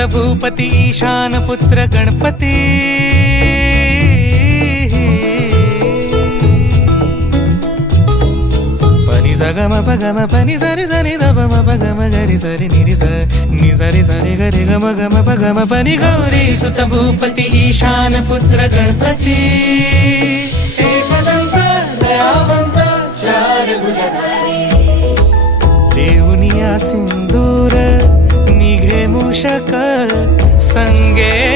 सुत भूपती ईशान पुत्र गणपती पनि सगम पगम पनि सरि सरि दपम पगम गरि सरि निरि स नि सरि सरि गरि गम गम पगम पनि गौरी सुत भूपती ईशान पुत्र गणपती एकदंत दयावंत चार भुजधारी देऊनिया सिंदूर निघे मूषक संगे